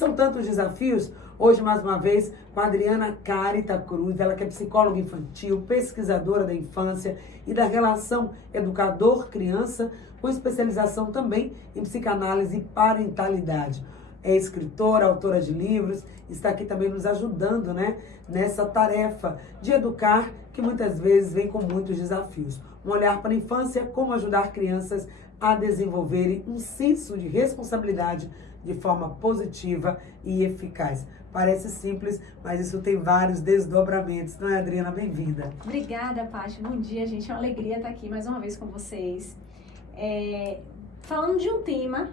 são tantos desafios. Hoje, mais uma vez, com a Adriana Carita Cruz, ela que é psicóloga infantil, pesquisadora da infância e da relação educador-criança, com especialização também em psicanálise e parentalidade. É escritora, autora de livros, está aqui também nos ajudando, né, nessa tarefa de educar, que muitas vezes vem com muitos desafios. Um olhar para a infância, como ajudar crianças a desenvolverem um senso de responsabilidade de forma positiva e eficaz. Parece simples, mas isso tem vários desdobramentos. Não é, Adriana? Bem-vinda. Obrigada, Paty. Bom dia, gente. É uma alegria estar aqui mais uma vez com vocês. Falando de um tema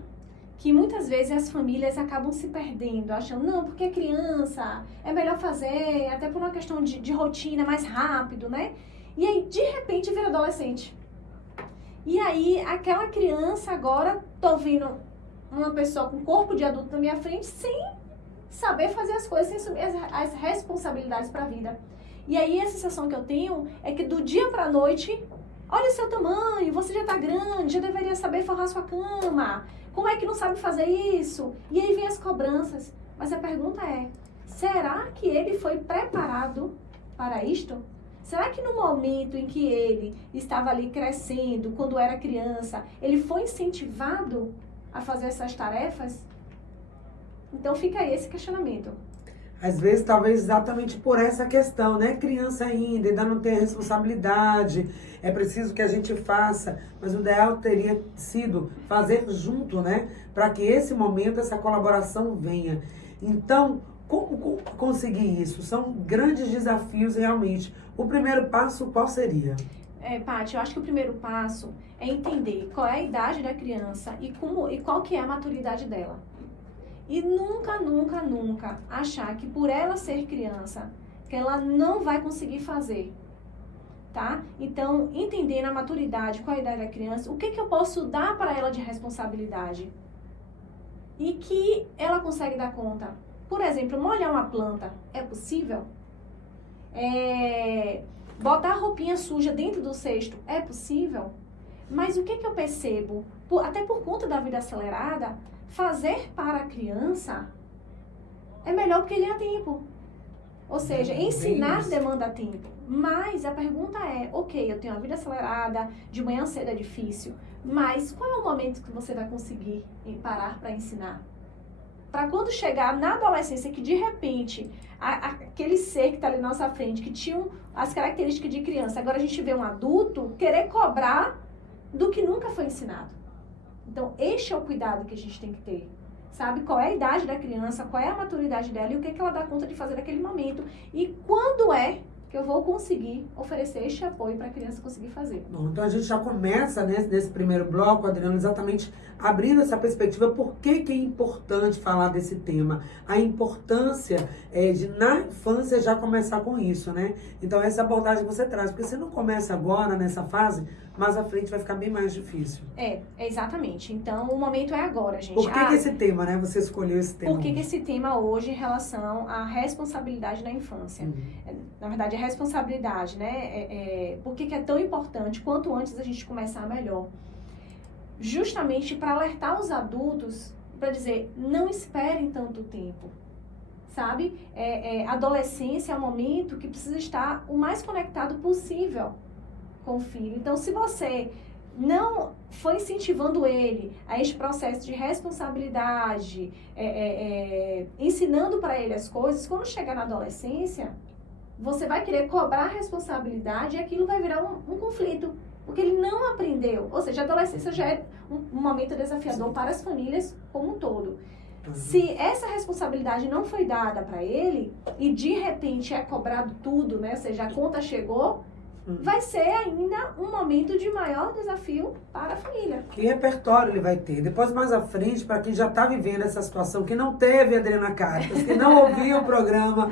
que muitas vezes as famílias acabam se perdendo, achando, não, porque é criança, é melhor fazer, até por uma questão de rotina, mais rápido, né? E aí, de repente, vira adolescente. E aí, aquela criança agora, tô vendo uma pessoa com corpo de adulto na minha frente, sem saber fazer as coisas, sem assumir as responsabilidades para a vida. E aí, a sensação que eu tenho é que do dia para a noite, olha o seu tamanho, você já tá grande, já deveria saber forrar sua cama. Como é que não sabe fazer isso? E aí vem as cobranças. Mas a pergunta é, será que ele foi preparado para isto? Será que no momento em que ele estava ali crescendo, quando era criança, ele foi incentivado a fazer essas tarefas? Então fica aí esse questionamento. Às vezes, talvez exatamente por essa questão, né? Criança ainda não tem a responsabilidade, é preciso que a gente faça, mas o ideal teria sido fazer junto, né? Para que esse momento, essa colaboração venha. Então, como conseguir isso? São grandes desafios realmente. O primeiro passo, qual seria? Paty, eu acho que o primeiro passo é entender qual é a idade da criança e qual que é a maturidade dela. E nunca, nunca, nunca achar que por ela ser criança, que ela não vai conseguir fazer, tá? Então, entender na maturidade qual a idade da criança, o que eu posso dar para ela de responsabilidade e que ela consegue dar conta. Por exemplo, molhar uma planta, é possível? Botar a roupinha suja dentro do cesto, é possível? Mas o que eu percebo? Até por conta da vida acelerada, fazer para a criança é melhor porque ganha tempo. Ou seja, ensinar demanda tempo. Mas a pergunta é, ok, eu tenho uma vida acelerada, de manhã cedo é difícil, mas qual é o momento que você vai conseguir parar para ensinar? Para quando chegar na adolescência, que de repente, aquele ser que está ali na nossa frente, que tinha as características de criança, agora a gente vê um adulto querer cobrar do que nunca foi ensinado. Então, este é o cuidado que a gente tem que ter, sabe? Qual é a idade da criança, qual é a maturidade dela e o que ela dá conta de fazer naquele momento. E quando é que eu vou conseguir oferecer este apoio para a criança conseguir fazer. Bom, então a gente já começa, né, nesse primeiro bloco, Adriana, exatamente abrindo essa perspectiva. Por que é importante falar desse tema? A importância de, na infância, já começar com isso, né? Então, essa abordagem que você traz, porque se não começa agora, nessa fase, mais à frente vai ficar bem mais difícil. Exatamente. Então, o momento é agora, gente. Por que esse tema, né? Você escolheu esse tema? Por que esse tema hoje em relação à responsabilidade na infância? Na verdade, a responsabilidade, né? Por que é tão importante? Quanto antes a gente começar, melhor. Justamente para alertar os adultos, para dizer, não esperem tanto tempo. Sabe? Adolescência é um momento que precisa estar o mais conectado possível com o filho. Então, se você não foi incentivando ele a este processo de responsabilidade, ensinando para ele as coisas, quando chegar na adolescência, você vai querer cobrar a responsabilidade e aquilo vai virar um conflito, porque ele não aprendeu. Ou seja, a adolescência já é um momento desafiador para as famílias como um todo. Se essa responsabilidade não foi dada para ele e de repente é cobrado tudo, né? Ou seja, a conta chegou, vai ser ainda um momento de maior desafio para a família. Que repertório ele vai ter? Depois, mais à frente, para quem já está vivendo essa situação, que não teve Adriana Cartas, que não ouviu o programa,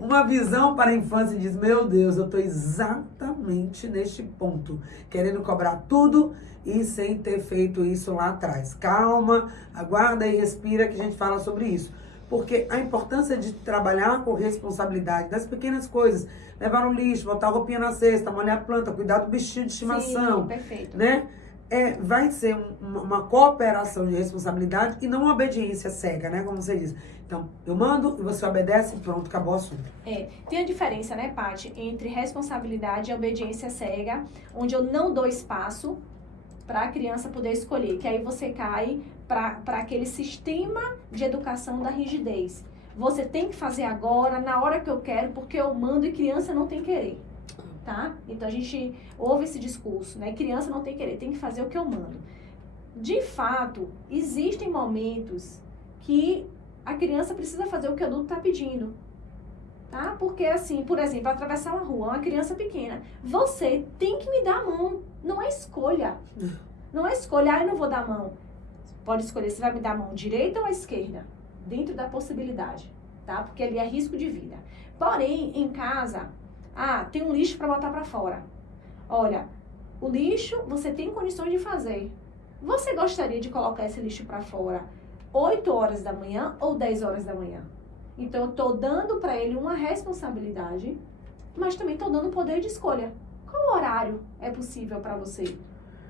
uma visão para a infância e diz, meu Deus, eu estou exatamente neste ponto, querendo cobrar tudo e sem ter feito isso lá atrás. Calma, aguarda e respira que a gente fala sobre isso. Porque a importância de trabalhar com responsabilidade das pequenas coisas, levar no lixo, botar a roupinha na cesta, molhar a planta, cuidar do bichinho de estimação. Sim, perfeito. Né? vai ser uma cooperação de responsabilidade e não uma obediência cega, né? Como você diz. Então, eu mando e você obedece e pronto, acabou o assunto. Tem a diferença, né, Paty, entre responsabilidade e obediência cega, onde eu não dou espaço para a criança poder escolher, que aí você cai para aquele sistema de educação da rigidez. Você tem que fazer agora, na hora que eu quero, porque eu mando e criança não tem querer, tá? Então a gente ouve esse discurso, né? Criança não tem querer, tem que fazer o que eu mando. De fato, existem momentos que a criança precisa fazer o que o adulto está pedindo, tá? Porque assim, por exemplo, atravessar uma rua, uma criança pequena, você tem que me dar a mão, não é escolha. Não é escolha, eu não vou dar a mão. Pode escolher se vai me dar a mão direita ou a esquerda, dentro da possibilidade, tá? Porque ali é risco de vida. Porém, em casa, tem um lixo para botar para fora. Olha, o lixo você tem condições de fazer. Você gostaria de colocar esse lixo para fora 8 horas da manhã ou 10 horas da manhã? Então, eu estou dando para ele uma responsabilidade, mas também estou dando poder de escolha. Qual horário é possível para você?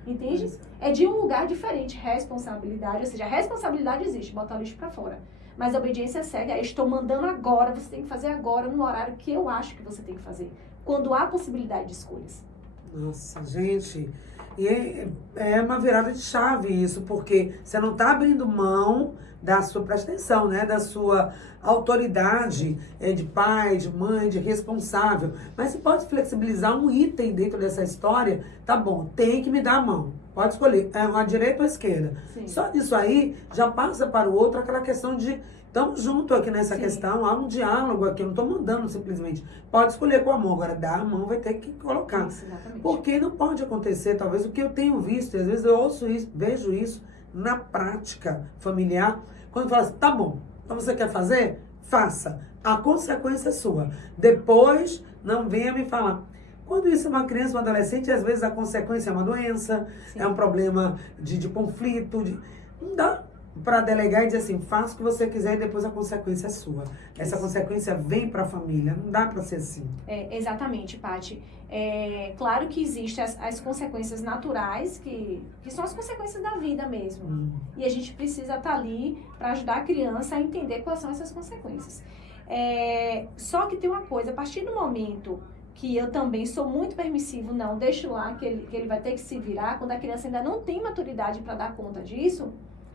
Entende? É de um lugar diferente, responsabilidade, ou seja, a responsabilidade existe, botar o lixo para fora. Mas a obediência cega é, estou mandando agora, você tem que fazer agora, no horário que eu acho que você tem que fazer. Quando há possibilidade de escolhas. Nossa, gente, e é uma virada de chave isso, porque você não está abrindo mão da sua, presta atenção, né, da sua autoridade de pai, de mãe, de responsável, mas você pode flexibilizar um item dentro dessa história, tá bom, tem que me dar a mão, pode escolher, a direita ou a esquerda. Sim. Só disso aí já passa para o outro aquela questão de estamos juntos aqui nessa Sim. questão, há um diálogo aqui, eu não estou mandando simplesmente. Pode escolher com a mão, agora dar a mão vai ter que colocar. Isso, exatamente. Porque não pode acontecer, talvez, o que eu tenho visto, e às vezes eu ouço isso, vejo isso na prática familiar, quando fala assim, tá bom, então você quer fazer? Faça. A consequência é sua. Depois, não venha me falar. Quando isso é uma criança, um adolescente, às vezes a consequência é uma doença, Sim. é um problema de conflito, não dá para delegar e dizer assim, faça o que você quiser e depois a consequência é sua. Essa consequência vem para a família, não dá para ser assim. Exatamente, Paty. Claro que existem as consequências naturais, que são as consequências da vida mesmo. E a gente precisa estar ali para ajudar a criança a entender quais são essas consequências. Só que tem uma coisa, a partir do momento que eu também sou muito permissivo, não, deixo lá que ele vai ter que se virar, quando a criança ainda não tem maturidade para dar conta disso,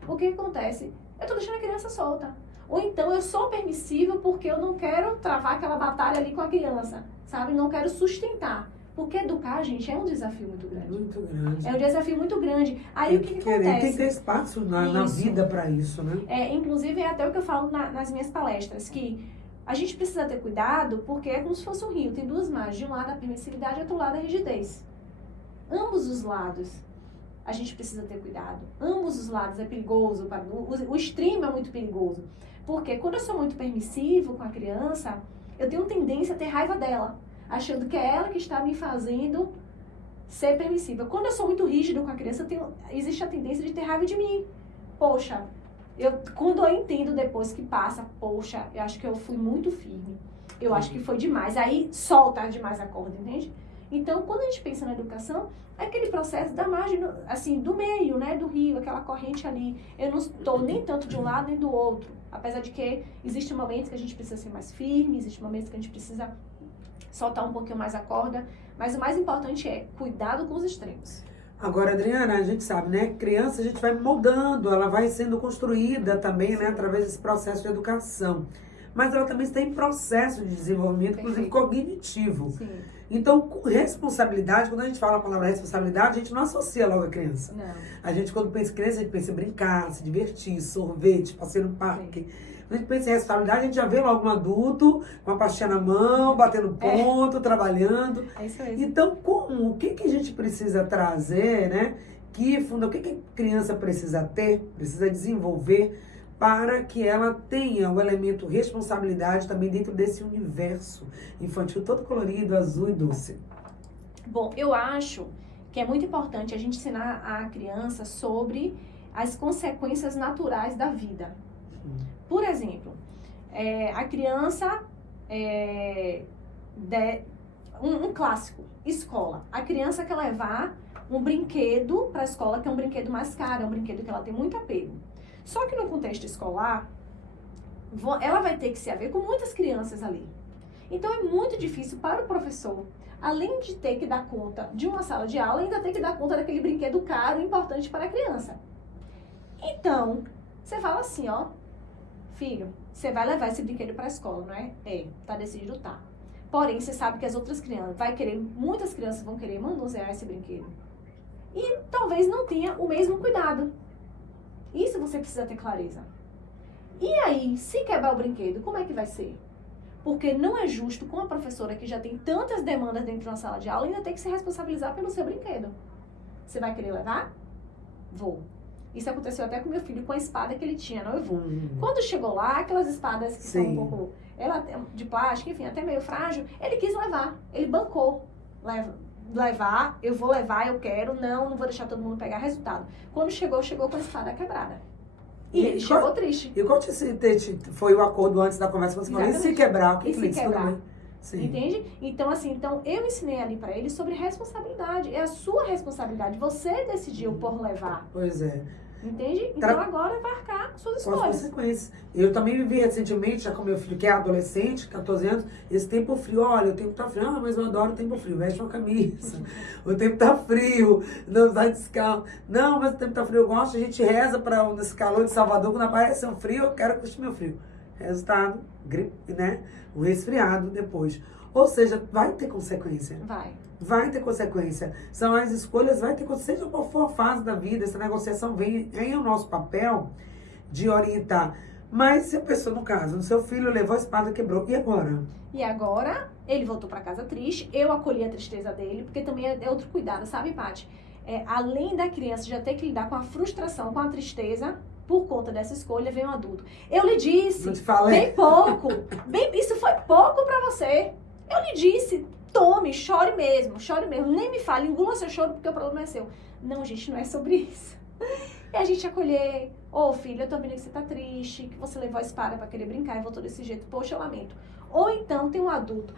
o que acontece? Eu estou deixando a criança solta. Ou então eu sou permissível porque eu não quero travar aquela batalha ali com a criança, sabe? Não quero sustentar. Porque educar, gente, é um desafio muito grande. Muito grande. É um desafio muito grande. Aí o que acontece? Tem que ter espaço na vida para isso, né? Inclusive, é até o que eu falo nas minhas palestras, que a gente precisa ter cuidado porque é como se fosse um rio. Tem duas margens. De um lado a permissividade e do outro lado a rigidez. Ambos os lados a gente precisa ter cuidado. Ambos os lados é perigoso. O extremo é muito perigoso. Porque quando eu sou muito permissivo com a criança, eu tenho tendência a ter raiva dela, achando que é ela que está me fazendo ser permissiva. Quando eu sou muito rígido com a criança, existe a tendência de ter raiva de mim. Poxa, quando eu entendo depois que passa, poxa, eu acho que eu fui muito firme. Eu acho que foi demais. Aí solta demais a corda, entende? Então, quando a gente pensa na educação, é aquele processo da margem, assim, do meio, né, do rio, aquela corrente ali. Eu não estou nem tanto de um lado nem do outro. Apesar de que existem momentos que a gente precisa ser mais firme, existem momentos que a gente precisa soltar um pouquinho mais a corda. Mas o mais importante é cuidado com os extremos. Agora, Adriana, a gente sabe, né? Criança a gente vai moldando, ela vai sendo construída também, né? Através desse processo de educação. Mas ela também está em processo de desenvolvimento, inclusive cognitivo. Sim. Então, responsabilidade, quando a gente fala a palavra responsabilidade, a gente não associa logo a criança. Não. A gente, quando pensa em criança, a gente pensa em brincar, se divertir, sorvete, passeio no parque. Quando a gente pensa em responsabilidade, a gente já vê logo um adulto com a pastinha na mão, batendo ponto, trabalhando. É isso mesmo. Então, o que a gente precisa trazer, né? O que a criança precisa ter, precisa desenvolver para que ela tenha o elemento responsabilidade também dentro desse universo infantil todo colorido, azul e doce? Bom, eu acho que é muito importante a gente ensinar a criança sobre as consequências naturais da vida. Por exemplo, a criança, um clássico, escola. A criança quer levar um brinquedo para a escola, que é um brinquedo mais caro, é um brinquedo que ela tem muito apego. Só que no contexto escolar, ela vai ter que se haver com muitas crianças ali. Então é muito difícil para o professor, além de ter que dar conta de uma sala de aula, ainda ter que dar conta daquele brinquedo caro e importante para a criança. Então, você fala assim, ó, filho, você vai levar esse brinquedo para a escola, não é? Tá decidido, tá. Porém, você sabe que as outras crianças, muitas crianças vão querer manusear esse brinquedo. E talvez não tenha o mesmo cuidado. Isso você precisa ter clareza. E aí, se quebrar o brinquedo, como é que vai ser? Porque não é justo com a professora que já tem tantas demandas dentro de uma sala de aula ainda ter que se responsabilizar pelo seu brinquedo. Você vai querer levar? Vou. Isso aconteceu até com meu filho, com a espada que ele tinha, não eu vou. Quando chegou lá, aquelas espadas que são um pouco de plástico, enfim, até meio frágil, ele quis levar, ele bancou. Levar, eu vou levar, eu quero, não vou deixar todo mundo pegar resultado. Quando chegou com a espada quebrada. E ele chegou triste. E qual foi o acordo antes da conversa? Você falou, e se quebrar? O que se quebrar? Sim. Entende? Então, eu ensinei ali pra ele sobre responsabilidade. É a sua responsabilidade. Você decidiu por levar. Pois é. Entende? Então agora vai arcar suas escolhas. Com as consequências. Eu também vivi recentemente, já com meu filho, que é adolescente, 14 anos, esse tempo frio. Olha, o tempo tá frio. Mas eu adoro o tempo frio. Veste uma camisa. O tempo tá frio. Não vai descalço. Não, mas o tempo tá frio. Eu gosto. A gente reza para nesse calor de Salvador. Quando aparece um frio, eu quero curtir meu frio. Resultado, gripe, né? Um resfriado depois. Ou seja, vai ter consequência. Vai ter consequência. São as escolhas, vai ter consequência. Seja qual for a fase da vida, essa negociação vem o nosso papel de orientar. Mas se a pessoa, no caso, o seu filho levou a espada, quebrou, e agora? E agora, ele voltou para casa triste, eu acolhi a tristeza dele, porque também é outro cuidado, sabe, Paty? Além da criança já ter que lidar com a frustração, com a tristeza, por conta dessa escolha, vem um adulto. Eu lhe disse, bem pouco, isso foi pouco para você. Eu lhe disse, tome, chore mesmo, nem me fale, engula seu choro porque o problema é seu. Não, gente, não é sobre isso. E a gente acolher, filho, eu tô vendo que você tá triste, que você levou a espada pra querer brincar e voltou desse jeito, poxa, eu lamento. Ou então tem um adulto,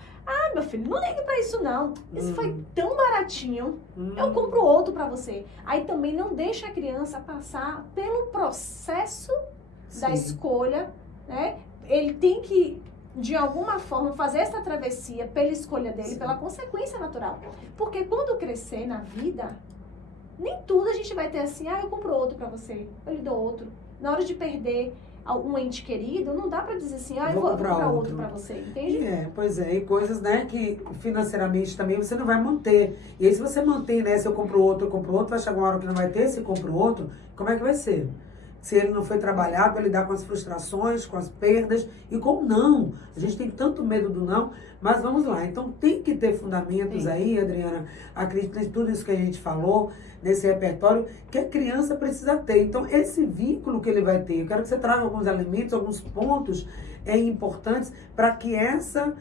meu filho, não ligue pra isso não, isso foi tão baratinho, eu compro outro pra você. Aí também não deixa a criança passar pelo processo da escolha, né? Ele tem que, de alguma forma, fazer essa travessia pela escolha dele, pela consequência natural. Porque quando crescer na vida, nem tudo a gente vai ter assim, eu compro outro pra você, eu lhe dou outro. Na hora de perder um ente querido, não dá pra dizer assim, eu vou comprar outro pra você, entende? Pois é, e coisas, né, que financeiramente também você não vai manter. E aí se você mantém, né, se eu compro outro, vai chegar uma hora que não vai ter, se eu compro outro, como é que vai ser? Se ele não foi trabalhar para lidar com as frustrações, com as perdas e com o não. A gente tem tanto medo do não, mas vamos lá. Então tem que ter fundamentos aí, Adriana, acredito em tudo isso que a gente falou, nesse repertório, que a criança precisa ter. Então esse vínculo que ele vai ter, eu quero que você traga alguns elementos, alguns pontos importantes para que essa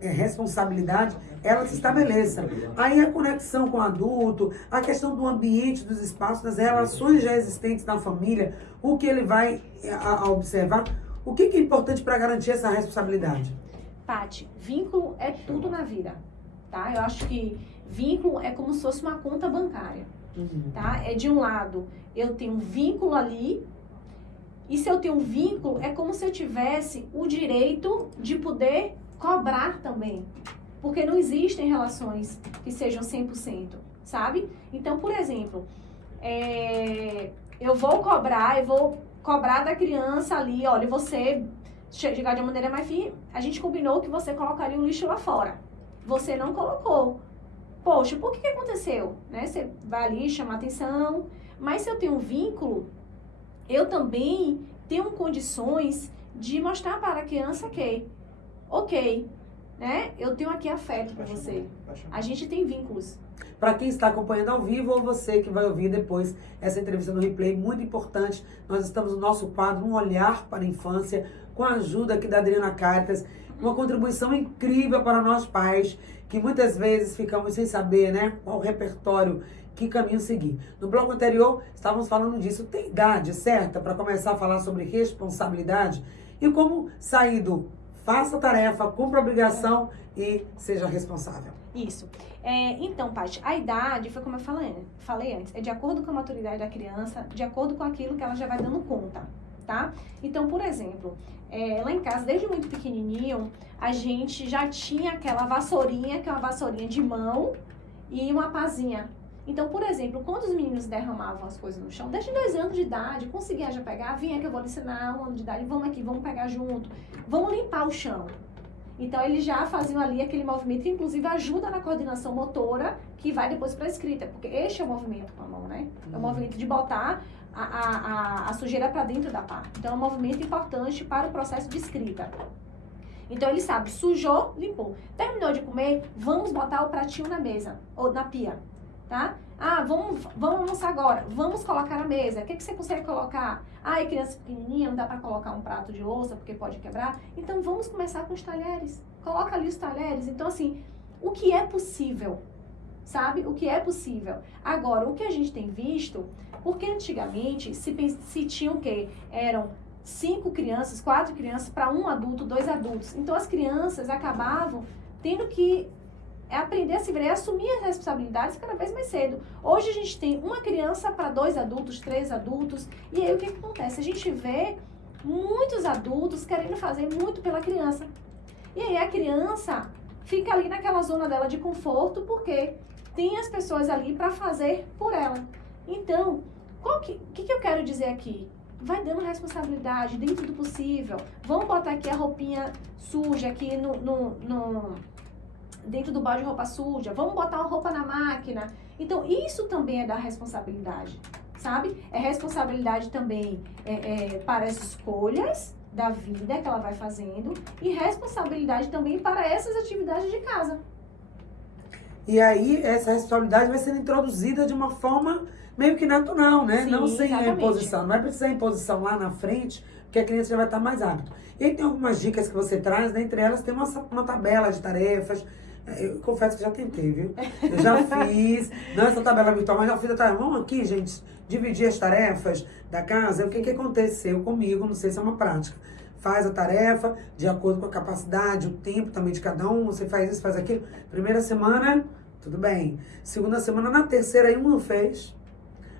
responsabilidade ela se estabeleça. Aí a conexão com o adulto, a questão do ambiente, dos espaços, das relações já existentes na família, o que ele vai observar, o que é importante para garantir essa responsabilidade? Paty, vínculo é tudo na vida, tá? Eu acho que vínculo é como se fosse uma conta bancária, tá? É de um lado, eu tenho um vínculo ali, e se eu tenho um vínculo, é como se eu tivesse o direito de poder cobrar também. Porque não existem relações que sejam 100%, sabe? Então, por exemplo, eu vou cobrar da criança ali, olha, você chegar de uma maneira mais firme, a gente combinou que você colocaria o lixo lá fora. Você não colocou. Poxa, por que aconteceu? Né? Você vai ali chamar atenção, mas se eu tenho um vínculo, eu também tenho condições de mostrar para a criança que, né? Eu tenho aqui afeto por você. A gente tem vínculos. Para quem está acompanhando ao vivo ou você que vai ouvir depois essa entrevista no replay, muito importante, nós estamos no nosso quadro Um Olhar para a Infância, com a ajuda aqui da Adriana Caritas, uma contribuição incrível para nós pais, que muitas vezes ficamos sem saber, né, qual o repertório, que caminho seguir. No bloco anterior, estávamos falando disso. Tem idade certa para começar a falar sobre responsabilidade e como sair do faça a tarefa, cumpra a obrigação e seja responsável. Isso. Então, Paty, a idade, foi como eu falei antes, é de acordo com a maturidade da criança, de acordo com aquilo que ela já vai dando conta, tá? Então, por exemplo, lá em casa, desde muito pequenininho, a gente já tinha aquela vassourinha, que é uma vassourinha de mão, e uma pazinha. Então, por exemplo, quando os meninos derramavam as coisas no chão, desde 2 anos de idade, conseguia já pegar, vinha que eu vou lhe ensinar, 1 ano de idade, vamos aqui, vamos pegar junto, vamos limpar o chão. Então, eles já faziam ali aquele movimento, que inclusive ajuda na coordenação motora, que vai depois para a escrita, porque este é o movimento com a mão, né? É o movimento de botar a sujeira para dentro da pá. Então, é um movimento importante para o processo de escrita. Então, ele sabe, sujou, limpou. Terminou de comer, vamos botar o pratinho na mesa, ou na pia. Tá? Vamos almoçar agora. Vamos colocar na mesa. O que você consegue colocar? Criança pequenininha, não dá para colocar um prato de louça porque pode quebrar. Então, vamos começar com os talheres. Coloca ali os talheres. Então, assim, o que é possível, sabe? O que é possível. Agora, o que a gente tem visto, porque antigamente se tinha o quê? Eram 5 crianças, 4 crianças para 1 adulto, 2 adultos. Então, as crianças acabavam tendo que aprender a se virar e assumir as responsabilidades cada vez mais cedo. Hoje a gente tem 1 criança para 2 adultos, 3 adultos, e aí o que acontece? A gente vê muitos adultos querendo fazer muito pela criança. E aí a criança fica ali naquela zona dela de conforto, porque tem as pessoas ali para fazer por ela. Então, o que eu quero dizer aqui? Vai dando responsabilidade dentro do possível. Vamos botar aqui a roupinha suja aqui dentro do balde de roupa suja, vamos botar uma roupa na máquina. Então, isso também é da responsabilidade, sabe? É responsabilidade também para as escolhas da vida que ela vai fazendo e responsabilidade também para essas atividades de casa. E aí, essa responsabilidade vai sendo introduzida de uma forma meio que natural, né? Sim, não sem a exatamente. imposição. Não vai precisar de imposição lá na frente, porque a criança já vai estar mais apta. E aí tem algumas dicas que você traz, dentre elas tem uma tabela de tarefas. Eu confesso que já tentei, viu? Eu já fiz, não essa tabela virtual, mas já fiz a tarefa. Vamos aqui, gente, dividir as tarefas da casa. O que aconteceu comigo, não sei se é uma prática. Faz a tarefa de acordo com a capacidade, o tempo também de cada um. Você faz isso, faz aquilo. Primeira semana, tudo bem. Segunda semana, na terceira, aí um não fez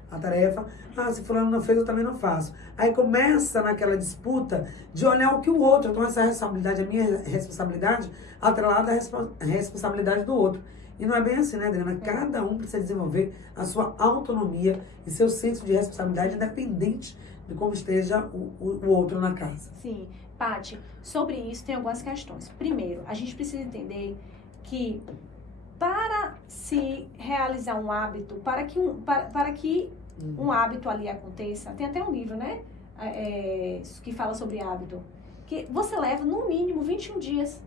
a tarefa. Se fulano não fez, eu também não faço. Aí começa naquela disputa de olhar o que o outro, então essa responsabilidade é minha responsabilidade, atrelada à responsabilidade do outro. E não é bem assim, né, Adriana? Cada um precisa desenvolver a sua autonomia e seu senso de responsabilidade, independente de como esteja o outro na casa. Sim. Paty, sobre isso tem algumas questões. Primeiro, a gente precisa entender que para se realizar um hábito, para que um hábito ali aconteça, tem até um livro, né, que fala sobre hábito, que você leva no mínimo 21 dias.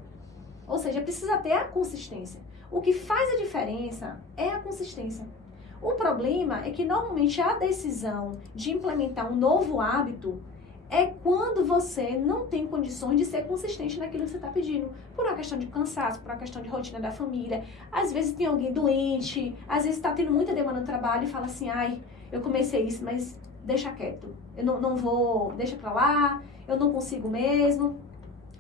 Ou seja, precisa ter a consistência. O que faz a diferença é a consistência. O problema é que normalmente a decisão de implementar um novo hábito é quando você não tem condições de ser consistente naquilo que você está pedindo. Por uma questão de cansaço, por uma questão de rotina da família. Às vezes tem alguém doente, às vezes está tendo muita demanda no trabalho e fala assim, eu comecei isso, mas deixa quieto. Eu não vou, deixa pra lá, eu não consigo mesmo.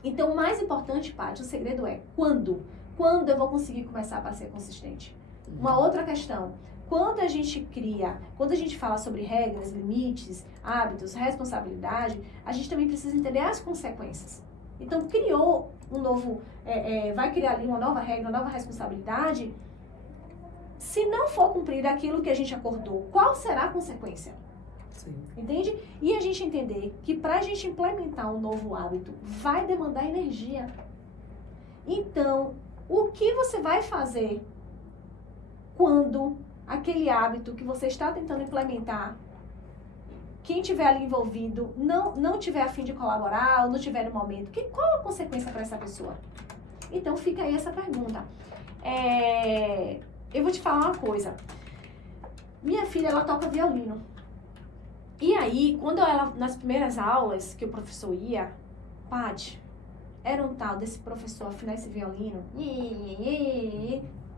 Então, o mais importante, Paty, o segredo é quando? Quando eu vou conseguir começar para ser consistente? Uma outra questão. Quando a gente fala sobre regras, limites, hábitos, responsabilidade, a gente também precisa entender as consequências. Então, criou um novo, vai criar ali uma nova regra, uma nova responsabilidade. Se não for cumprir aquilo que a gente acordou, qual será a consequência? Sim. Entende? E a gente entender que para a gente implementar um novo hábito, vai demandar energia. Então, o que você vai fazer quando aquele hábito que você está tentando implementar, quem tiver ali envolvido não tiver a fim de colaborar ou não tiver no momento, qual a consequência para essa pessoa? Então fica aí essa pergunta. Eu vou te falar uma coisa. Minha filha, ela toca violino. E aí, nas primeiras aulas que o professor ia, Paty, era um tal desse professor afinar esse violino.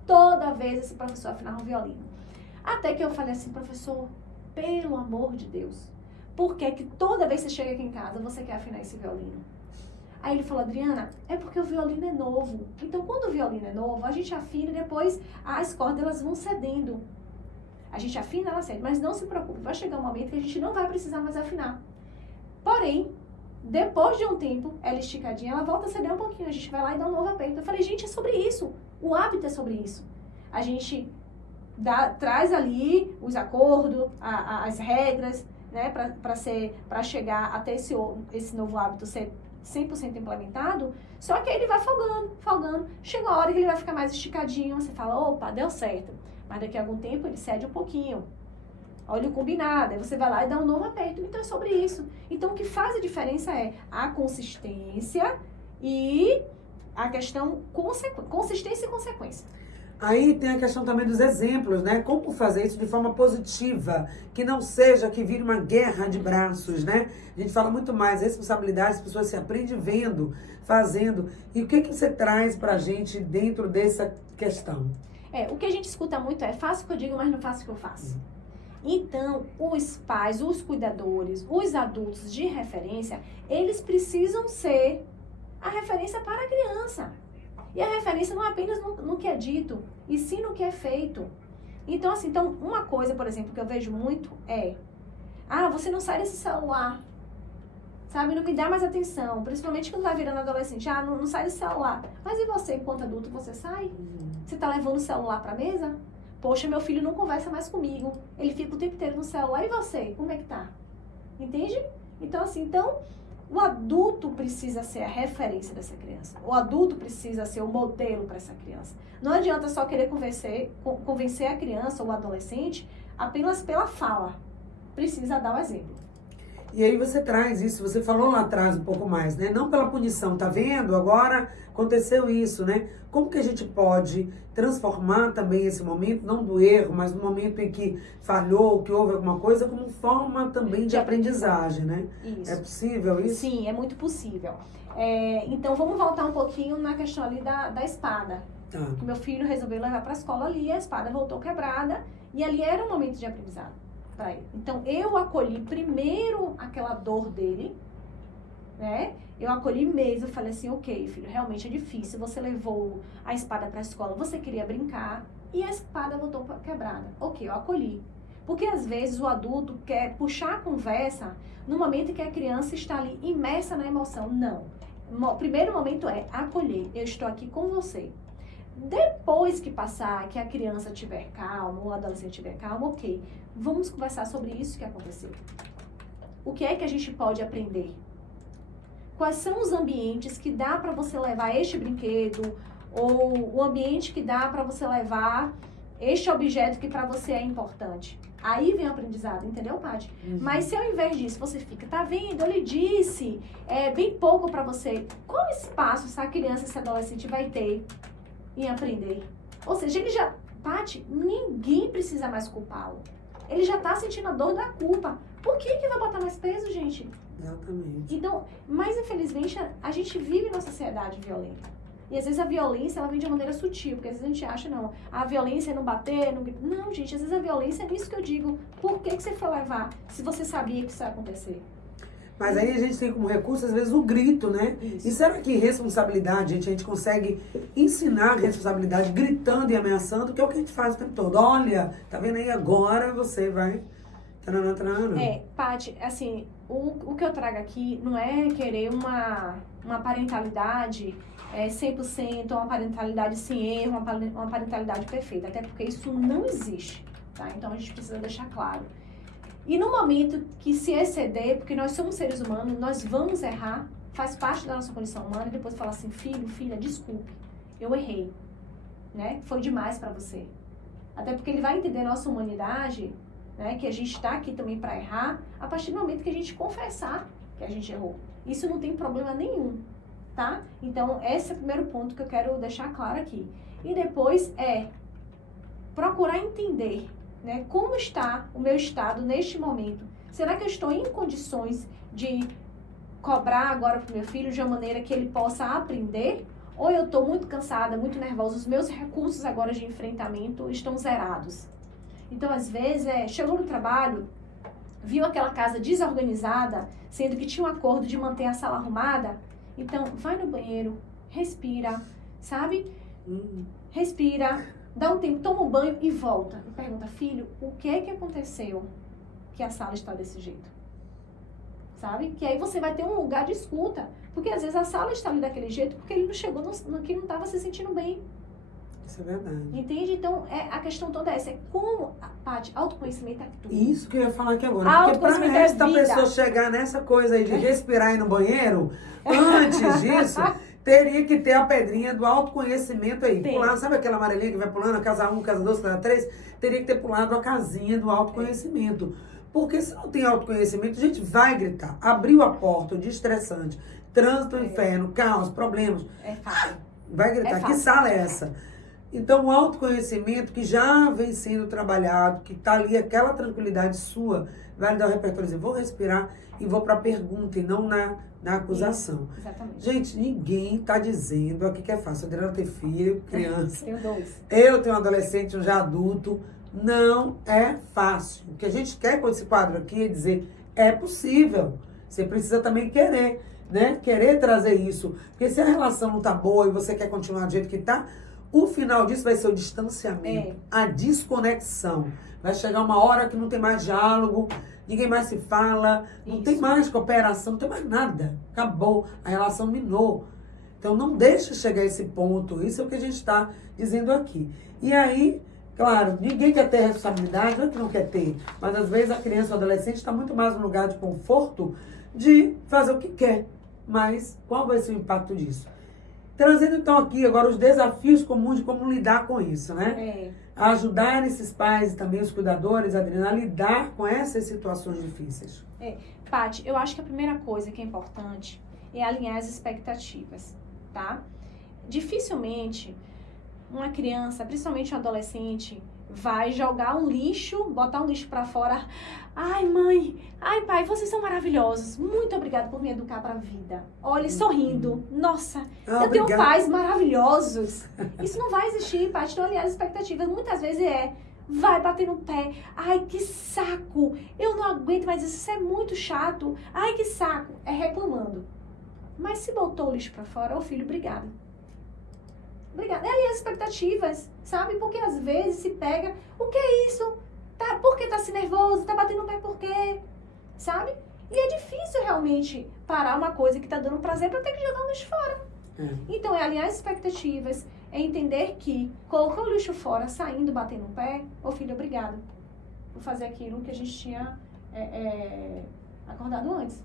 Toda vez esse professor afinava o violino. Até que eu falei assim, professor, pelo amor de Deus, por que toda vez que você chega aqui em casa, você quer afinar esse violino? Aí ele falou, Adriana, é porque o violino é novo. Então, quando o violino é novo, a gente afina e depois as cordas elas vão cedendo. A gente afina, ela cede, mas não se preocupe, vai chegar um momento que a gente não vai precisar mais afinar. Porém, depois de um tempo, ela esticadinha, ela volta a ceder um pouquinho, a gente vai lá e dá um novo aperto. Eu falei, gente, é sobre isso. O hábito é sobre isso. A gente traz ali os acordos, as regras, né, para chegar até esse novo hábito ser 100% implementado, só que aí ele vai folgando. Chega uma hora que ele vai ficar mais esticadinho, você fala, opa, deu certo. Mas daqui a algum tempo ele cede um pouquinho. Olha o combinado, aí você vai lá e dá um novo aperto. Então é sobre isso. Então o que faz a diferença é a consistência e a questão consistência e consequência. Aí tem a questão também dos exemplos, né? Como fazer isso de forma positiva, que não seja que vire uma guerra de braços, né? A gente fala muito mais responsabilidade, as pessoas se aprendem vendo, fazendo. E o que você traz pra gente dentro dessa questão? O que a gente escuta muito é faça o que eu digo, mas não faça o que eu faço. Então, os pais, os cuidadores, os adultos de referência, eles precisam ser a referência para a criança. E a referência não é apenas no que é dito, e sim no que é feito. Então, assim, uma coisa, por exemplo, que eu vejo muito é, você não sai desse celular, sabe? Não me dá mais atenção, principalmente quando vai virando adolescente. Não sai desse celular. Mas e você, enquanto adulto, você sai? Você tá levando o celular pra mesa? Poxa, meu filho não conversa mais comigo, ele fica o tempo inteiro no celular. E você, como é que tá? Entende? Então, assim, o adulto precisa ser a referência dessa criança. O adulto precisa ser o modelo para essa criança. Não adianta só querer convencer a criança ou o adolescente apenas pela fala. Precisa dar o exemplo. E aí você traz isso, você falou lá atrás um pouco mais, né? Não pela punição, tá vendo? Agora aconteceu isso, né? Como que a gente pode transformar também esse momento, não do erro, mas no momento em que falhou, que houve alguma coisa, como forma também de aprendizagem, né? Isso. É possível isso? Sim, é muito possível. Então, vamos voltar um pouquinho na questão ali da espada. Que meu filho resolveu levar para a escola ali, a espada voltou quebrada, e ali era um momento de aprendizado para ele. Então, eu acolhi primeiro aquela dor dele, né? Eu acolhi mesmo, eu falei assim, ok, filho, realmente é difícil, você levou a espada para a escola, você queria brincar, e a espada voltou quebrada. Ok, eu acolhi. Porque às vezes o adulto quer puxar a conversa no momento em que a criança está ali imersa na emoção. Não. O primeiro momento é acolher, eu estou aqui com você. Depois que passar, que a criança estiver calma, ou o adolescente estiver calmo, ok, vamos conversar sobre isso que aconteceu. O que é que a gente pode aprender? Quais são os ambientes que dá para você levar este brinquedo, ou o ambiente que dá para você levar este objeto que para você é importante? Aí vem o aprendizado, entendeu, Paty? Mas se ao invés disso você fica, tá vendo, eu lhe disse, é bem pouco para você, qual espaço essa criança, esse adolescente vai ter em aprender? Ou seja, ele já, Paty, ninguém precisa mais culpá-lo. Ele já tá sentindo a dor da culpa. Por que vai botar mais peso, gente? Exatamente. Então, mas infelizmente, a gente vive numa sociedade violenta. E às vezes a violência, ela vem de uma maneira sutil, porque às vezes a gente acha, não, a violência é não bater, não... Não, gente, às vezes a violência é nisso que eu digo. Por que você foi levar, se você sabia que isso ia acontecer? Mas aí a gente tem como recurso, às vezes, o grito, né? Isso. E será que responsabilidade, a gente consegue ensinar responsabilidade gritando e ameaçando, que é o que a gente faz o tempo todo. Olha, tá vendo aí, agora você vai... Paty, assim, o que eu trago aqui não é querer uma parentalidade 100%, uma parentalidade sem erro, uma parentalidade perfeita, até porque isso não existe, tá? Então a gente precisa deixar claro. E no momento que se exceder, porque nós somos seres humanos, nós vamos errar, faz parte da nossa condição humana, e depois falar assim, filho, filha, desculpe, eu errei, né? Foi demais pra você. Até porque ele vai entender a nossa humanidade, né? Que a gente tá aqui também pra errar, a partir do momento que a gente confessar que a gente errou. Isso não tem problema nenhum, tá? Então, esse é o primeiro ponto que eu quero deixar claro aqui. E depois procurar entender, né, como está o meu estado neste momento. Será que eu estou em condições de cobrar agora para o meu filho de uma maneira que ele possa aprender? Ou eu estou muito cansada, muito nervosa, os meus recursos agora de enfrentamento estão zerados? Então, às vezes, chegou no trabalho, viu aquela casa desorganizada, sendo que tinha um acordo de manter a sala arrumada, Então, vai no banheiro, respira, sabe? Respira, dá um tempo, toma um banho e volta. E pergunta, filho, o que é que aconteceu que a sala está desse jeito? Sabe? Que aí você vai ter um lugar de escuta. Porque às vezes a sala está ali daquele jeito porque ele não chegou no que não estava se sentindo bem. Isso é verdade. Entende? Então, a questão toda é essa. É como, Paty, autoconhecimento é tudo. Isso que eu ia falar aqui agora. Porque para esta pessoa chegar nessa coisa aí de respirar e ir no banheiro, antes disso, teria que ter a pedrinha do autoconhecimento aí. Pular, sabe aquela amarelinha que vai pulando, casa 1, casa 2, casa 3? Teria que ter pulado a casinha do autoconhecimento. Porque se não tem autoconhecimento, a gente vai gritar. Abriu a porta, o dia estressante, trânsito, inferno, caos, problemas. É fácil. Vai gritar, que sala é essa? Então, o autoconhecimento que já vem sendo trabalhado, que está ali, aquela tranquilidade sua, vai dar o repertório, dizer, vou respirar e vou para a pergunta e não na acusação. Isso, exatamente. Gente, ninguém está dizendo aqui que é fácil. A Adriana tem filho, criança. Tenho 2. Eu tenho um adolescente, um já adulto. Não é fácil. O que a gente quer com esse quadro aqui é dizer, é possível. Você precisa também querer, né? Querer trazer isso. Porque se a relação não está boa e você quer continuar do jeito que está, o final disso vai ser o distanciamento, a desconexão. Vai chegar uma hora que não tem mais diálogo, ninguém mais se fala, não tem mais cooperação, não tem mais nada. Acabou, a relação minou. Então não deixe chegar a esse ponto, isso é o que a gente está dizendo aqui. E aí, claro, ninguém quer ter responsabilidade, não é que não quer ter, mas às vezes a criança ou adolescente está muito mais no lugar de conforto de fazer o que quer. Mas qual vai ser o impacto disso? Trazendo então aqui agora os desafios comuns de como lidar com isso, né? A ajudar esses pais e também os cuidadores, Adriana, a lidar com essas situações difíceis. Paty, eu acho que a primeira coisa que é importante é alinhar as expectativas, tá? Dificilmente uma criança, principalmente um adolescente, vai jogar um lixo, botar um lixo pra fora. Ai, mãe, ai, pai, vocês são maravilhosos. Muito obrigada por me educar pra vida. Olha, sorrindo. Nossa, eu tenho pais maravilhosos. Isso não vai existir, Paty. Então, aliás, as expectativas muitas vezes vai bater no pé. Ai, que saco. Eu não aguento mais isso é muito chato. Ai, que saco. É reclamando. Mas se botou o lixo pra fora, ô filho, obrigada. Obrigada. É ali as expectativas, sabe? Porque às vezes se pega, o que é isso? Tá, por que tá se nervoso? Tá batendo o pé por quê? Sabe? E é difícil realmente parar uma coisa que tá dando prazer pra ter que jogar o lixo fora. Então é alinhar as expectativas, é entender que colocou o lixo fora, saindo, batendo o pé, ô filho, obrigada por fazer aquilo que a gente tinha acordado antes.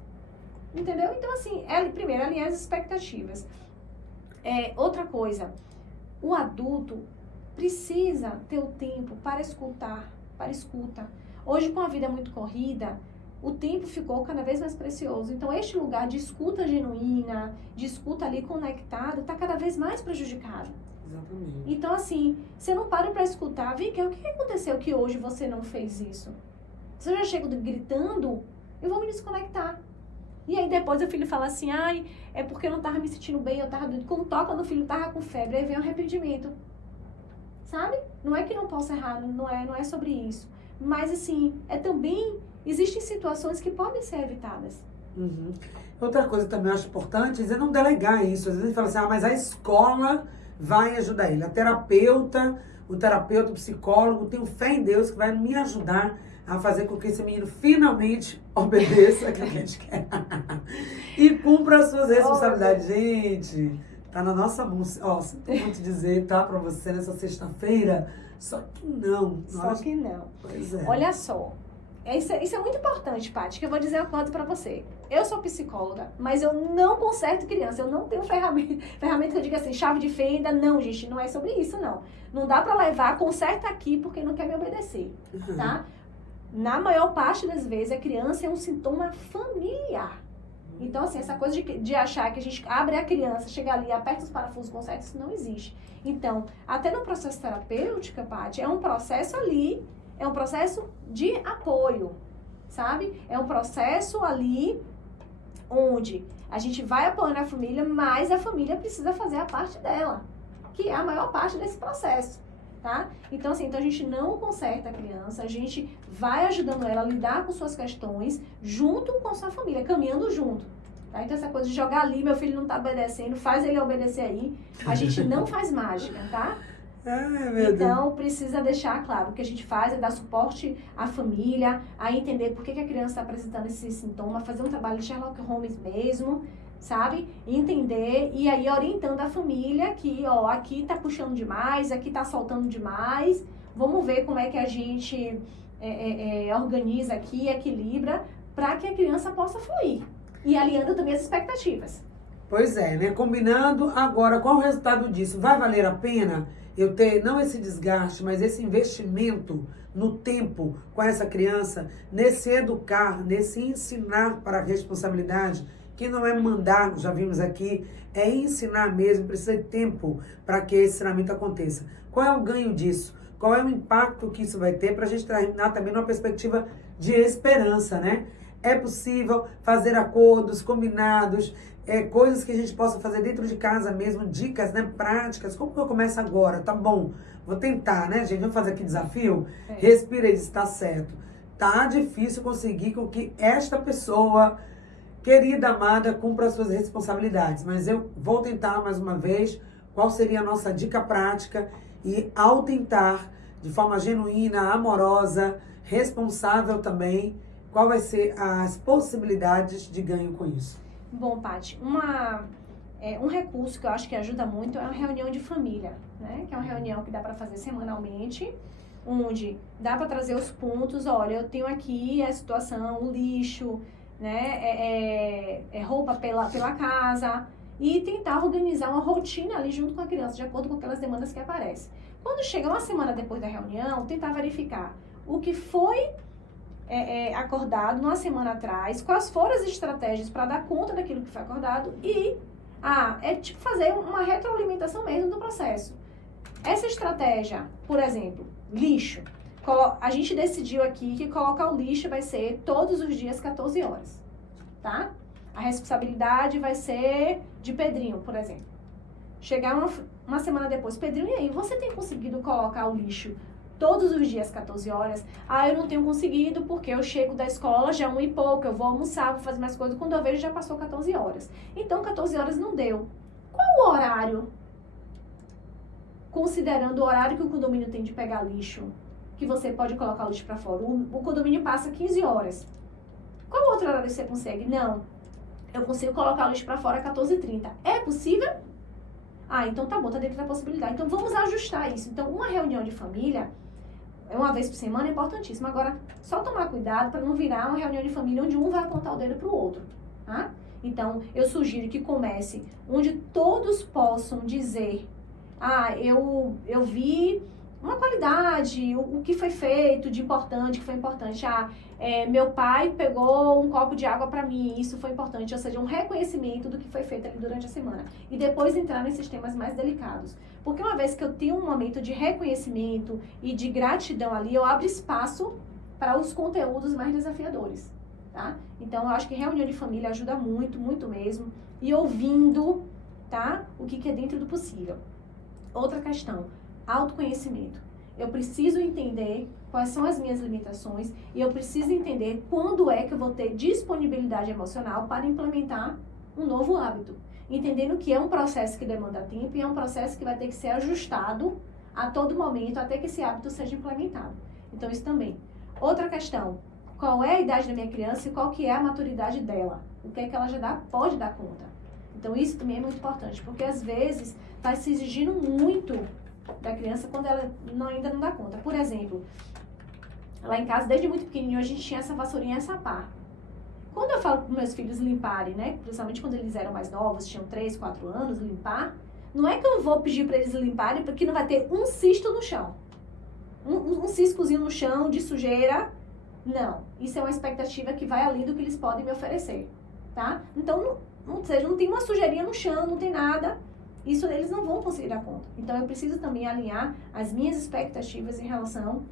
Entendeu? Então assim, primeiro alinhar as expectativas. Outra coisa, o adulto precisa ter o tempo para escutar, para escuta. Hoje, com a vida muito corrida, o tempo ficou cada vez mais precioso. Então, este lugar de escuta genuína, de escuta ali conectada, está cada vez mais prejudicado. Exatamente. Então, assim, você não para para escutar. Vika, o que aconteceu que hoje você não fez isso? Se eu já chego gritando, eu vou me desconectar. E aí depois o filho fala assim, ai, é porque eu não tava me sentindo bem, eu tava doido. Quando toca no filho, tava com febre, aí vem o arrependimento. Sabe? Não é que não possa errar, não é sobre isso. Mas assim, também, existem situações que podem ser evitadas. Outra coisa também eu acho importante é não delegar isso. Às vezes a gente fala assim, mas a escola vai ajudar ele. O terapeuta, o psicólogo, tenho fé em Deus que vai me ajudar a fazer com que esse menino finalmente obedeça aquilo que a gente quer. E cumpra as suas responsabilidades. Gente, tá na nossa mão. Ó, sinto muito dizer, tá, pra você nessa sexta-feira. Só que não. Só que não. Pois é. Olha só. Isso é muito importante, Paty, que eu vou dizer uma coisa pra você. Eu sou psicóloga, mas eu não conserto criança. Eu não tenho ferramenta que eu diga assim, chave de fenda. Não, gente, não é sobre isso, não. Não dá pra levar, conserta aqui porque não quer me obedecer, tá? Na maior parte das vezes, a criança é um sintoma familiar. Então, assim, essa coisa de achar que a gente abre a criança, chega ali, aperta os parafusos, conserta, isso não existe. Então, até no processo terapêutico, Paty, é um processo ali, é um processo de apoio, sabe? É um processo ali onde a gente vai apoiando a família, mas a família precisa fazer a parte dela, que é a maior parte desse processo. Tá? Então, assim, a gente não conserta a criança, a gente vai ajudando ela a lidar com suas questões junto com a sua família, caminhando junto. Tá? Então, essa coisa de jogar ali, meu filho não tá obedecendo, faz ele obedecer aí. A gente não faz mágica, tá? Então, precisa deixar claro, o que a gente faz é dar suporte à família, a entender por que a criança está apresentando esse sintoma, fazer um trabalho de Sherlock Holmes mesmo, sabe? Entender e aí orientando a família que, ó, aqui tá puxando demais, aqui tá soltando demais, vamos ver como é que a gente organiza aqui, equilibra, para que a criança possa fluir. E alinhando também as expectativas. Pois é, né? Combinando, agora, qual o resultado disso? Vai valer a pena eu ter, não esse desgaste, mas esse investimento no tempo com essa criança, nesse educar, nesse ensinar para a responsabilidade, que não é mandar, já vimos aqui, é ensinar mesmo, precisa de tempo para que esse ensinamento aconteça. Qual é o ganho disso? Qual é o impacto que isso vai ter para a gente terminar também numa perspectiva de esperança, né? É possível fazer acordos, combinados, coisas que a gente possa fazer dentro de casa mesmo, dicas, né, práticas. Como que eu começo agora? Tá bom, vou tentar, né, gente? Vamos fazer aqui desafio? Respira e diz, tá certo. Tá difícil conseguir com que esta pessoa, querida, amada, cumpra as suas responsabilidades. Mas eu vou tentar mais uma vez. Qual seria a nossa dica prática? E ao tentar, de forma genuína, amorosa, responsável também, qual vai ser as possibilidades de ganho com isso? Bom, Paty, um recurso que eu acho que ajuda muito é uma reunião de família, né? Que é uma reunião que dá para fazer semanalmente, onde dá para trazer os pontos, olha, eu tenho aqui a situação, o lixo, né? Roupa pela casa, e tentar organizar uma rotina ali junto com a criança, de acordo com aquelas demandas que aparecem. Quando chega uma semana depois da reunião, tentar verificar o que foi acordado numa semana atrás, quais foram as estratégias para dar conta daquilo que foi acordado e tipo fazer uma retroalimentação mesmo do processo. Essa estratégia, por exemplo, lixo. A gente decidiu aqui que colocar o lixo vai ser todos os dias 14 horas, tá? A responsabilidade vai ser de Pedrinho, por exemplo. Chegar uma semana depois, Pedrinho, e aí, você tem conseguido colocar o lixo todos os dias 14 horas? Eu não tenho conseguido porque eu chego da escola já 1 e pouco, eu vou almoçar, vou fazer mais coisas, quando eu vejo já passou 14 horas. Então, 14 horas não deu. Qual o horário, considerando o horário que o condomínio tem de pegar lixo, que você pode colocar o lixo para fora? O condomínio passa 15 horas. Qual outro horário você consegue? Não, eu consigo colocar o lixo para fora às 14h30. É possível? Então tá bom, tá dentro da possibilidade. Então vamos ajustar isso. Então, uma reunião de família, uma vez por semana, é importantíssimo. Agora, só tomar cuidado para não virar uma reunião de família onde um vai apontar o dedo pro outro, tá? Então, eu sugiro que comece onde todos possam dizer, eu vi uma qualidade, o que foi feito de importante, que foi importante. Meu pai pegou um copo de água para mim, isso foi importante. Ou seja, um reconhecimento do que foi feito ali durante a semana. E depois entrar nesses temas mais delicados. Porque uma vez que eu tenho um momento de reconhecimento e de gratidão ali, eu abro espaço para os conteúdos mais desafiadores, tá? Então, eu acho que reunião de família ajuda muito, muito mesmo. E ouvindo, tá? O que é dentro do possível. Outra questão, autoconhecimento. Eu preciso entender quais são as minhas limitações e eu preciso entender quando é que eu vou ter disponibilidade emocional para implementar um novo hábito. Entendendo que é um processo que demanda tempo e é um processo que vai ter que ser ajustado a todo momento até que esse hábito seja implementado. Então, isso também. Outra questão, qual é a idade da minha criança e qual que é a maturidade dela? O que é que ela já pode dar conta? Então, isso também é muito importante, porque às vezes está se exigindo muito da criança quando ela ainda não dá conta. Por exemplo, lá em casa, desde muito pequenininho, a gente tinha essa vassourinha e essa pá. Quando eu falo para meus filhos limparem, né, principalmente quando eles eram mais novos, tinham 3, 4 anos, limpar, não é que eu vou pedir para eles limparem porque não vai ter um cisto no chão. Um ciscozinho no chão de sujeira. Não. Isso é uma expectativa que vai além do que eles podem me oferecer, tá? Então, não tem uma sujeirinha no chão, não tem nada. Isso eles não vão conseguir dar conta. Então, eu preciso também alinhar as minhas expectativas em relação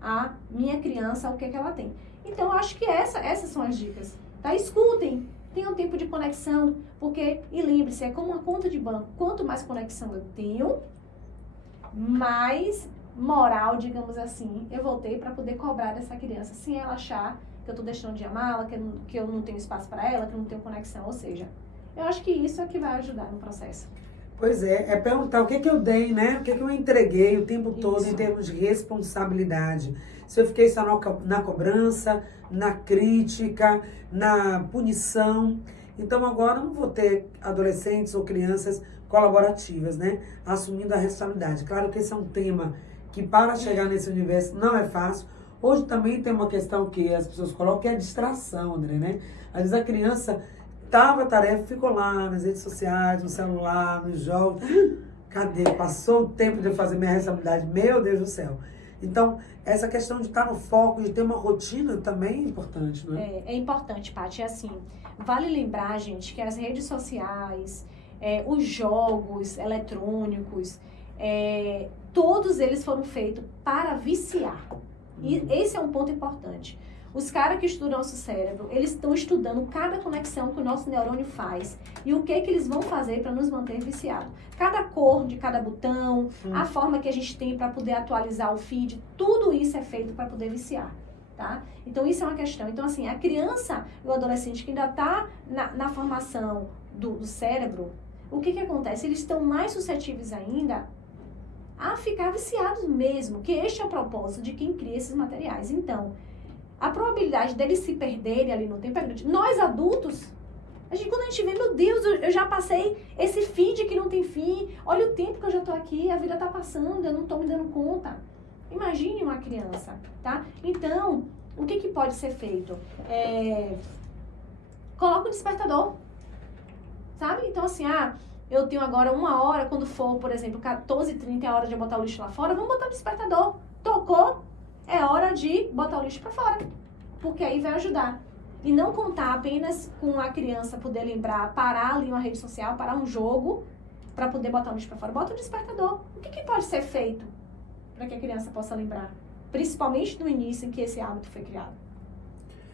à minha criança, ao que é que ela tem. Então, eu acho que essas são as dicas, tá? Escutem, tenham tempo de conexão, porque, e lembre-se, é como uma conta de banco. Quanto mais conexão eu tenho, mais moral, digamos assim, eu vou ter para poder cobrar dessa criança, sem ela achar que eu estou deixando de amá-la, que eu não tenho espaço para ela, que eu não tenho conexão. Ou seja, eu acho que isso é que vai ajudar no processo. Pois é perguntar o que eu dei, né? O que eu entreguei o tempo todo Isso. em termos de responsabilidade. Se eu fiquei só na cobrança, na crítica, na punição. Então agora eu não vou ter adolescentes ou crianças colaborativas, né? Assumindo a responsabilidade. Claro que esse é um tema que para chegar nesse universo não é fácil. Hoje também tem uma questão que as pessoas colocam, que é a distração, André, né? Às vezes a criança tava a tarefa, ficou lá nas redes sociais, no celular, nos jogos. Cadê? Passou o tempo de eu fazer minha responsabilidade. Meu Deus do céu. Então, essa questão de estar no foco, de ter uma rotina também é importante, não é? É importante, Paty. É assim, vale lembrar, gente, que as redes sociais, os jogos eletrônicos, todos eles foram feitos para viciar. E esse é um ponto importante. Os caras que estudam nosso cérebro, eles estão estudando cada conexão que o nosso neurônio faz e o que eles vão fazer para nos manter viciados. Cada cor de cada botão, a forma que a gente tem para poder atualizar o feed, tudo isso é feito para poder viciar, tá? Então, isso é uma questão. Então, assim, a criança e o adolescente que ainda está na formação do cérebro, o que acontece? Eles estão mais suscetíveis ainda a ficar viciados mesmo, que este é o propósito de quem cria esses materiais. Então, a probabilidade deles se perderem ali no tempo é grande. Nós, adultos, quando a gente vê, meu Deus, eu já passei esse feed que não tem fim, olha o tempo que eu já tô aqui, a vida tá passando, eu não tô me dando conta. Imagine uma criança, tá? Então, o que pode ser feito? Coloca um despertador, sabe? Então, assim, eu tenho agora 1 hora, quando for, por exemplo, 14h30 é a hora de eu botar o lixo lá fora, vamos botar o despertador. Tocou, é hora de botar o lixo para fora, porque aí vai ajudar. E não contar apenas com a criança poder lembrar, parar ali uma rede social, parar um jogo, para poder botar o lixo para fora. Bota o despertador. O que pode ser feito para que a criança possa lembrar? Principalmente no início em que esse hábito foi criado,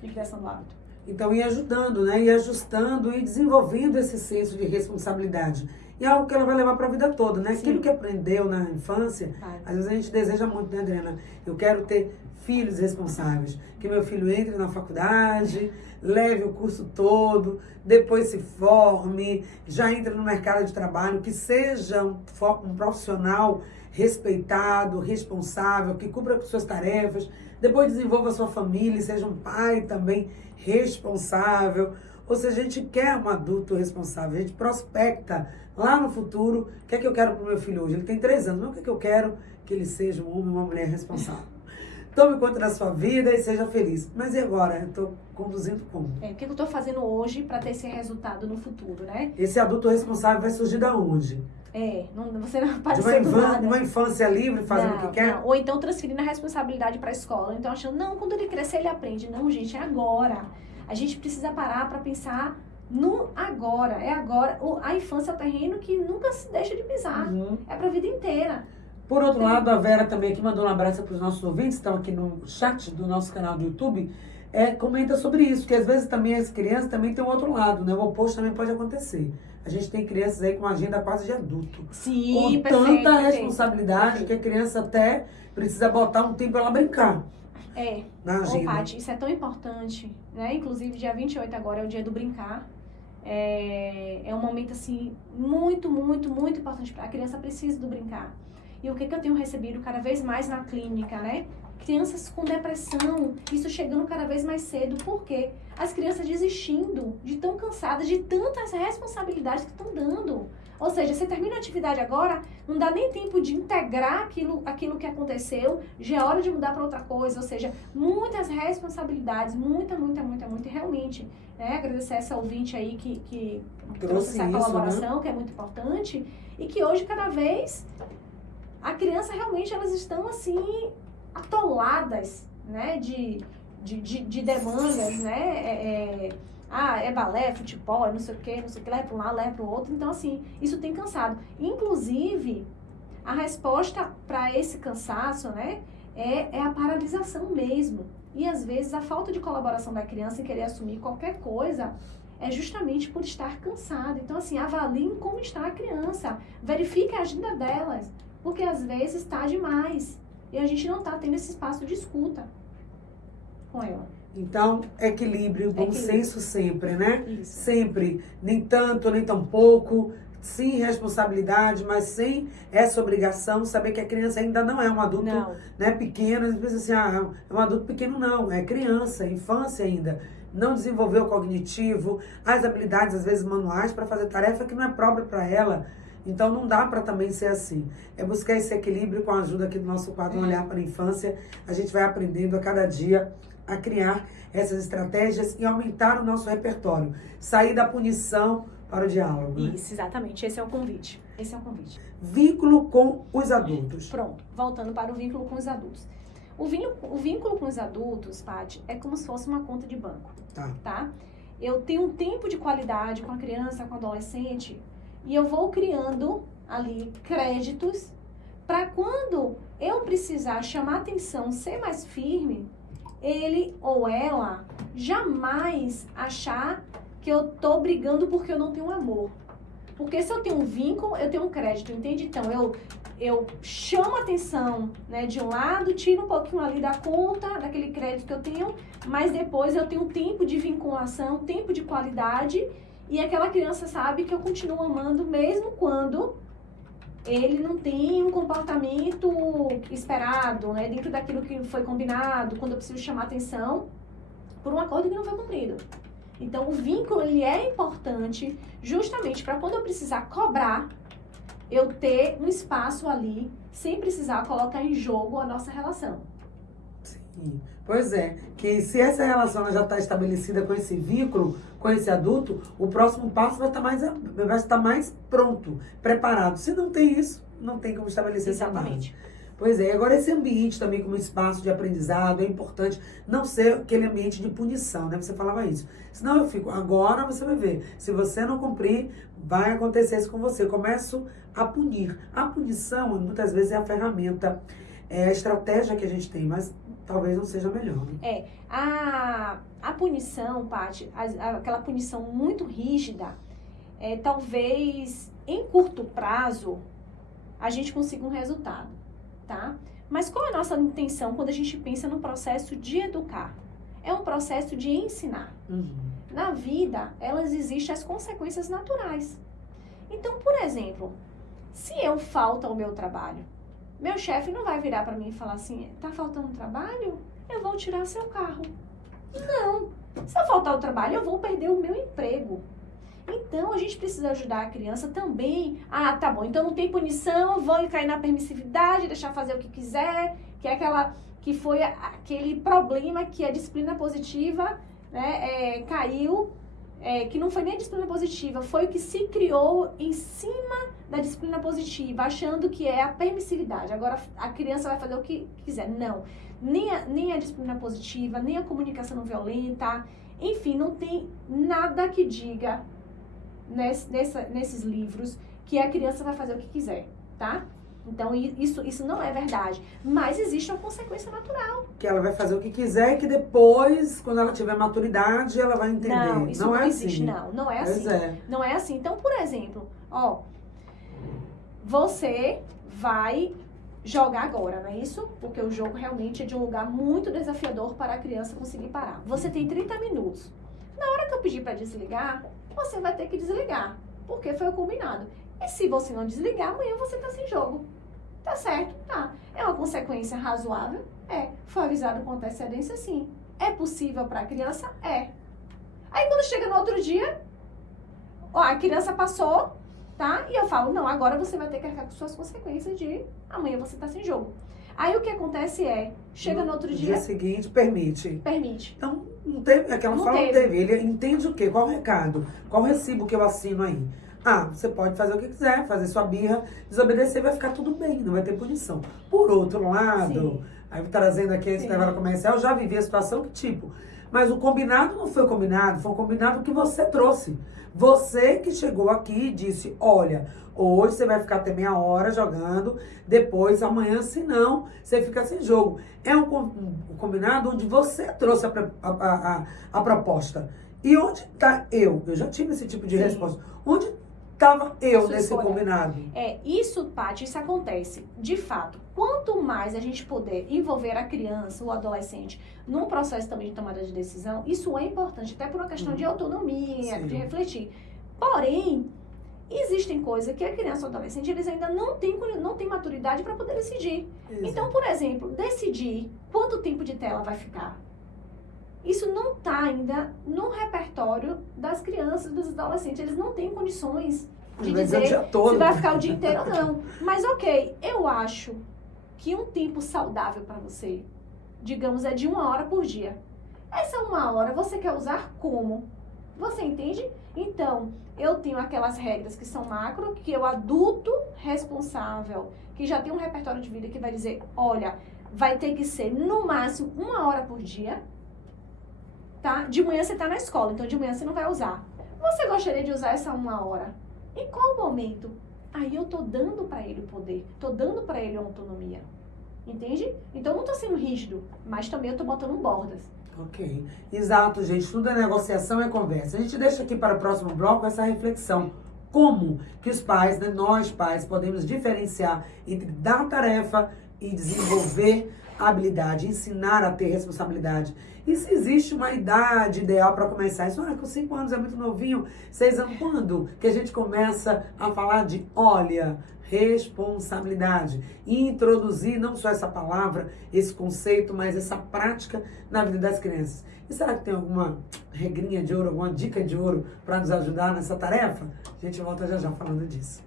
de criação do hábito. Então, ir ajudando, né? Ir ajustando e desenvolvendo esse senso de responsabilidade. E é algo que ela vai levar para a vida toda, né? Sim. Aquilo que aprendeu na infância, às vezes a gente deseja muito, né, Adriana? Eu quero ter filhos responsáveis. Que meu filho entre na faculdade, leve o curso todo, depois se forme, já entre no mercado de trabalho, que seja um profissional respeitado, responsável, que cumpra com suas tarefas, depois desenvolva a sua família, seja um pai também responsável. Ou seja, a gente quer um adulto responsável, a gente prospecta lá no futuro o que é que eu quero para o meu filho hoje. Ele tem 3 anos, mas o que é que eu quero? Que ele seja um homem, uma mulher responsável. Tome conta da sua vida e seja feliz. Mas e agora? Eu estou conduzindo como? O que eu estou fazendo hoje para ter esse resultado no futuro, né? Esse adulto responsável vai surgir da onde? Você não pode De ser do nada. uma infância livre, fazendo o que quer? Não. Ou então transferindo a responsabilidade para a escola. Então achando, não, quando ele crescer ele aprende. Não, gente, é agora. A gente precisa parar para pensar no agora. É agora. A infância é o terreno que nunca se deixa de pisar. É para a vida inteira. Por outro lado, a Vera também aqui mandou um abraço para os nossos ouvintes, estão aqui no chat do nosso canal do YouTube, comenta sobre isso, que às vezes também as crianças também tem um outro lado, né? O oposto também pode acontecer. A gente tem crianças aí com uma agenda quase de adulto. Sim, com tanta responsabilidade que a criança até precisa botar um tempo para ela brincar. Na agenda. Paty, isso é tão importante, né? Inclusive, dia 28 agora é o dia do brincar. É um momento, assim, muito, muito, muito importante. A criança precisa do brincar. E o que eu tenho recebido cada vez mais na clínica, né? Crianças com depressão, isso chegando cada vez mais cedo. Por quê? As crianças desistindo, de tão cansadas, de tantas responsabilidades que estão dando. Ou seja, você termina a atividade agora, não dá nem tempo de integrar aquilo que aconteceu, já é hora de mudar para outra coisa. Ou seja, muitas responsabilidades, muita. E realmente, né? Agradecer essa ouvinte aí que trouxe essa colaboração, né? Que é muito importante. E que hoje, cada vez, a criança realmente, elas estão assim, atoladas, né? De demandas, né? Balé, futebol, não sei o que, leva para um lado, leva para o outro. Então, assim, isso tem cansado. Inclusive, a resposta para esse cansaço, né, é a paralisação mesmo. E, às vezes, a falta de colaboração da criança em querer assumir qualquer coisa é justamente por estar cansada. Então, assim, avaliem como está a criança. Verifique a agenda delas, porque, às vezes, está demais. E a gente não está tendo esse espaço de escuta com ela. Então, equilíbrio, bom senso sempre, né? Isso. Sempre, nem tanto, nem tão pouco, sim responsabilidade, mas sem essa obrigação, saber que a criança ainda não é um adulto, né, pequeno. Às vezes assim, é um adulto pequeno, não, é criança, infância ainda. Não desenvolveu o cognitivo, as habilidades, às vezes, manuais para fazer tarefa que não é própria para ela. Então, não dá para também ser assim. É buscar esse equilíbrio com a ajuda aqui do nosso quadro Um Olhar para a Infância. A gente vai aprendendo a cada dia a criar essas estratégias e aumentar o nosso repertório. Sair da punição para o diálogo. Né? Isso, exatamente. Esse é o convite. Vínculo com os adultos. Pronto, voltando para o vínculo com os adultos. O vínculo com os adultos, Paty, é como se fosse uma conta de banco, tá? Eu tenho um tempo de qualidade com a criança, com o adolescente, e eu vou criando ali créditos para quando eu precisar chamar atenção, ser mais firme, ele ou ela jamais achar que eu tô brigando porque eu não tenho amor. Porque se eu tenho um vínculo, eu tenho um crédito, entende? Então, eu chamo a atenção, né, de um lado, tiro um pouquinho ali da conta, daquele crédito que eu tenho, mas depois eu tenho um tempo de vinculação, tempo de qualidade, e aquela criança sabe que eu continuo amando mesmo quando ele não tem um comportamento esperado, né, dentro daquilo que foi combinado, quando eu preciso chamar atenção por um acordo que não foi cumprido. Então, o vínculo, ele é importante justamente para quando eu precisar cobrar, eu ter um espaço ali, sem precisar colocar em jogo a nossa relação. Sim, pois é. Que se essa relação já está estabelecida com esse vínculo, com esse adulto, o próximo passo vai estar mais pronto, preparado. Se não tem isso, não tem como estabelecer essa base. Pois é, agora esse ambiente também como espaço de aprendizado é importante não ser aquele ambiente de punição, né? Você falava isso. Senão eu fico, agora você vai ver, se você não cumprir, vai acontecer isso com você. Eu começo a punir. A punição, muitas vezes, é a ferramenta, é a estratégia que a gente tem, mas talvez não seja melhor. Né? A punição, Paty, aquela punição muito rígida, talvez em curto prazo a gente consiga um resultado. Tá? Mas qual é a nossa intenção quando a gente pensa no processo de educar? É um processo de ensinar. Na vida, elas existem as consequências naturais. Então, por exemplo, se eu falto ao meu trabalho, meu chefe não vai virar para mim e falar assim, tá faltando trabalho? Eu vou tirar seu carro. Não. Se eu faltar ao trabalho, eu vou perder o meu emprego. Então, a gente precisa ajudar a criança também. Tá bom, então não tem punição, vou cair na permissividade, deixar fazer o que quiser, que foi aquele problema que a disciplina positiva, né, caiu, que não foi nem a disciplina positiva, foi o que se criou em cima da disciplina positiva, achando que é a permissividade. Agora, a criança vai fazer o que quiser. Não, nem a disciplina positiva, nem a comunicação não violenta, enfim, não tem nada que diga nesses livros que a criança vai fazer o que quiser, tá? Então, isso não é verdade. Mas existe uma consequência natural. Que ela vai fazer o que quiser e que depois, quando ela tiver maturidade, ela vai entender. Não, isso não é existe, assim. Não é assim. Não é assim. Então, por exemplo, você vai jogar agora, não é isso? Porque o jogo realmente é de um lugar muito desafiador para a criança conseguir parar. Você tem 30 minutos. Na hora que eu pedir para desligar, você vai ter que desligar, porque foi o combinado. E se você não desligar, amanhã você tá sem jogo. Tá certo? Tá. É uma consequência razoável? É. Foi avisado com antecedência? Sim. É possível para a criança? É. Aí quando chega no outro dia, a criança passou, tá? E eu falo, não, agora você vai ter que arcar com suas consequências de amanhã você tá sem jogo. Aí o que acontece chega no outro dia... dia seguinte, permite. Permite. Então, não teve, aquela fala não teve. Ele entende o quê? Qual o recado? Qual o recibo que eu assino aí? Você pode fazer o que quiser, fazer sua birra, desobedecer, vai ficar tudo bem, não vai ter punição. Por outro lado, sim, aí trazendo aqui esse negócio comercial, eu já vivi a situação que mas o combinado não foi combinado, foi o combinado que você trouxe. Você que chegou aqui e disse, olha, hoje você vai ficar até meia hora jogando, depois amanhã, se não, você fica sem jogo. É um combinado onde você trouxe a proposta. E onde está eu? Eu já tive esse tipo de resposta. Onde tava eu Sua nesse escolha. combinado. Isso, Paty, isso acontece. De fato, quanto mais a gente puder envolver a criança, o adolescente, num processo também de tomada de decisão, isso é importante, até por uma questão de autonomia, Sim. de refletir. Porém, existem coisas que a criança ou adolescente, eles ainda não têm maturidade para poder decidir. Então, por exemplo, decidir quanto tempo de tela vai ficar. Isso não está ainda no repertório das crianças e dos adolescentes. Eles não têm condições de dizer o dia todo. se vai ficar o dia inteiro ou não. Mas ok, eu acho que um tempo saudável para você, digamos, é de 1 hora por dia. Essa 1 hora você quer usar como? Você entende? Então, eu tenho aquelas regras que são macro, que o adulto responsável, que já tem um repertório de vida, que vai dizer, olha, vai ter que ser no máximo 1 hora por dia, tá? De manhã você tá na escola, então de manhã você não vai usar. Você gostaria de usar essa 1 hora? Em qual momento? Aí eu tô dando para ele o poder, tô dando para ele a autonomia. Entende? Então eu não tô sendo rígido, mas também eu tô botando bordas. Ok. Exato, gente. Tudo é negociação, é conversa. A gente deixa aqui para o próximo bloco essa reflexão. Como que os pais, né, nós pais, podemos diferenciar entre dar tarefa e desenvolver a habilidade, ensinar a ter responsabilidade. E se existe uma idade ideal para começar? Isso, com 5 anos é muito novinho. 6 anos, quando que a gente começa a falar de, olha, responsabilidade? E introduzir não só essa palavra, esse conceito, mas essa prática na vida das crianças. E será que tem alguma regrinha de ouro, alguma dica de ouro para nos ajudar nessa tarefa? A gente volta já já falando disso.